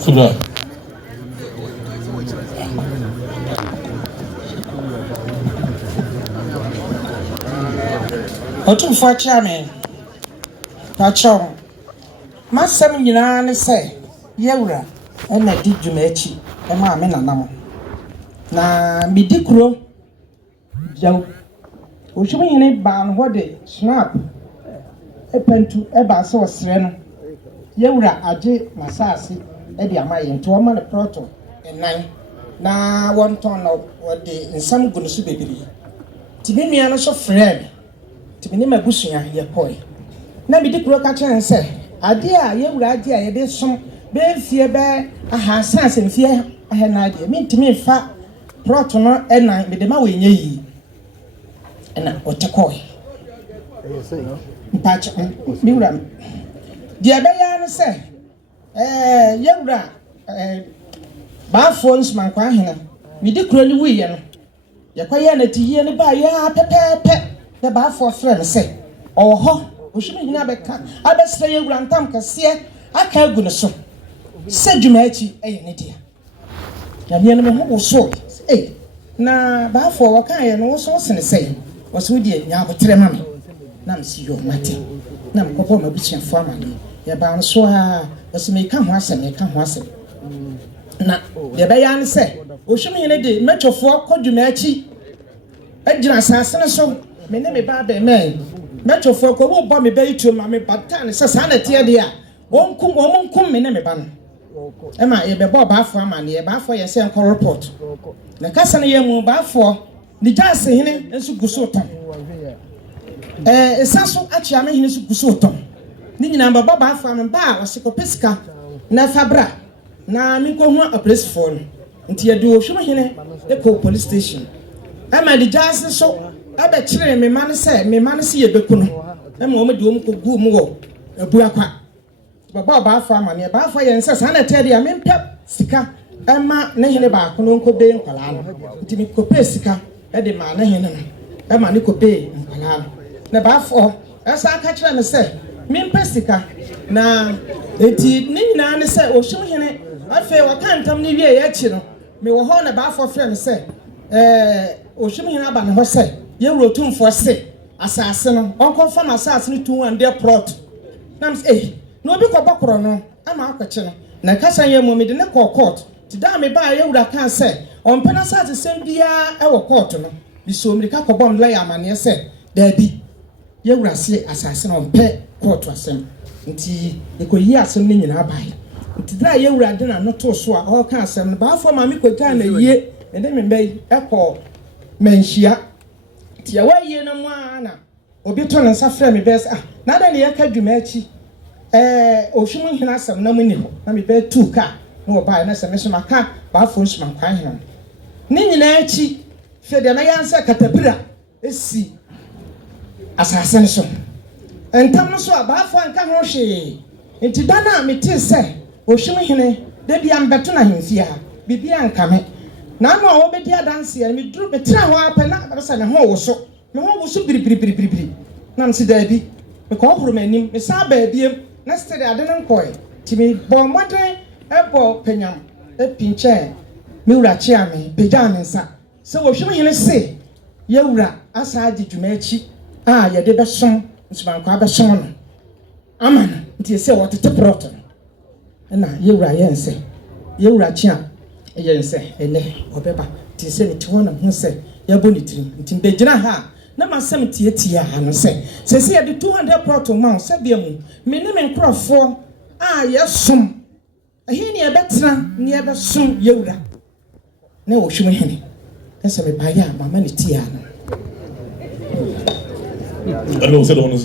Sudah. OTUMFUO chairman. Pacho. Masem nyina ne se yewura na di dwumachi e ma me nanam. Na midi kuro jaw. Ohwim hene ba no hode snap epentu e ba se osre no. Yewura age masase e di amaye nto ma ne proto enan na won ton no wode nsam gu no so bebiri. Tibi nua no so frɛ tibi ne magusua ye koi. Na midi kuro ka chen se ade a yewura ade a ye de som be fie be aha sanse fie aha na ade mi ntimi fa proto no enan me de ma we nyi na otekoi mpacha miwura de abeya no se yewura ba phones man kwa hena midi kuro ni wiye no ye kwaye na tiye ne ba ya pepepe de ba for friend se oho ohwim hina beka abesra yewura ntam kase aka agu ne so se dwumachi eye ne dia ya me no me ho so na ba for wakan ye no so sene sei waso die nya abotre ma me na msi yo mate na mkopo mabuchia fo amane ye ba no so a waso me ka ho asem na ye ba ya ne se ohwim hina de metofo kodwumachi agyina asase ne so me ne me ba be me metofo ko wo bo me ba itu ma me batan se sa na tie de a wonkum me ne me ba no ema ye be bo ba afo amane ye ba afo ye se enko report na kasa ne ye mu ba afo ni jase hene ensu guso ton esaso achia me hene ensu guso ton ni nyina ba ba afo am ba wasiko pesika na fabra na mi ko hu address phone nti ye do hwemo hene e ko police station ema di jase so abe kire me man se ye beku no ema o me di o mu ko gu mu wo abu akwa ba afo amane ba afo ye nsa sa na tede a me pep sika ema ne hene ba ko no nko be nkwala no nti mi ko pe sika e de ma ne hene no ema ne ko be nkwala no na ba afo esa aka kire me se mi mpe sika na enti ne nyina ne se ohwim hene afi wakantam ne wie ye chi no me wo ho na ba afo frɛ me se ohwim hene aba ne ho se ye wuro OTUMFUO se asase no onko fa na asase no 200 plot na me se no bi ko bokoro no ama akwache no na kasa ye mo me de ne court ti da me ba ye wura kan se on pena asase sem bia e wo court no bi so mirika ko bom lawyer amane se da bi ye wura se asase no pe court asem nti e ko yi asem ne nyina bai nti da ye wura de na no to so a o kan asem no ba fo ma me ko ga na yie ende me bai e ko menhia ti ya wa yie no mo ana obi to ne nsa frɛ me bes na da ne ye ka dwumachi ohwim hina asem na muni ho na me be tu ka na oba na se me so maka ba fo nsu man kwa hina ni nyina achi fe de na yansa katapira esi asase ne so entam no so aba fo anka ho hwe enti da na me ti se ohwim hine de bia mbeto na hemfia bibia anka me na no wo be dia danse me duru betra ho apa na ba se me ho wo so biribiri na msi da bi me ko horo manim me sa ba biem na stede ade no nkoi ti me bo moden ebo penyam pinche me wura chi ame peja me nsa se wo hwem hene se ye wura asa adi dwumachi ye de be som nsuban kwa be som no aman nti se wo tete prot na ye wura ye nse ye wura chi a ye nse ele obeba ti se ni ti wona hu se ye bo ni tirim nti be gina ha na masem tietia ha no se ye de 200 proto ma se bia mu me ne me nkrofo ye som Hene e betra ne e besom yewura na wo hwem hene ese me baya mama ne tia no I don't say the one is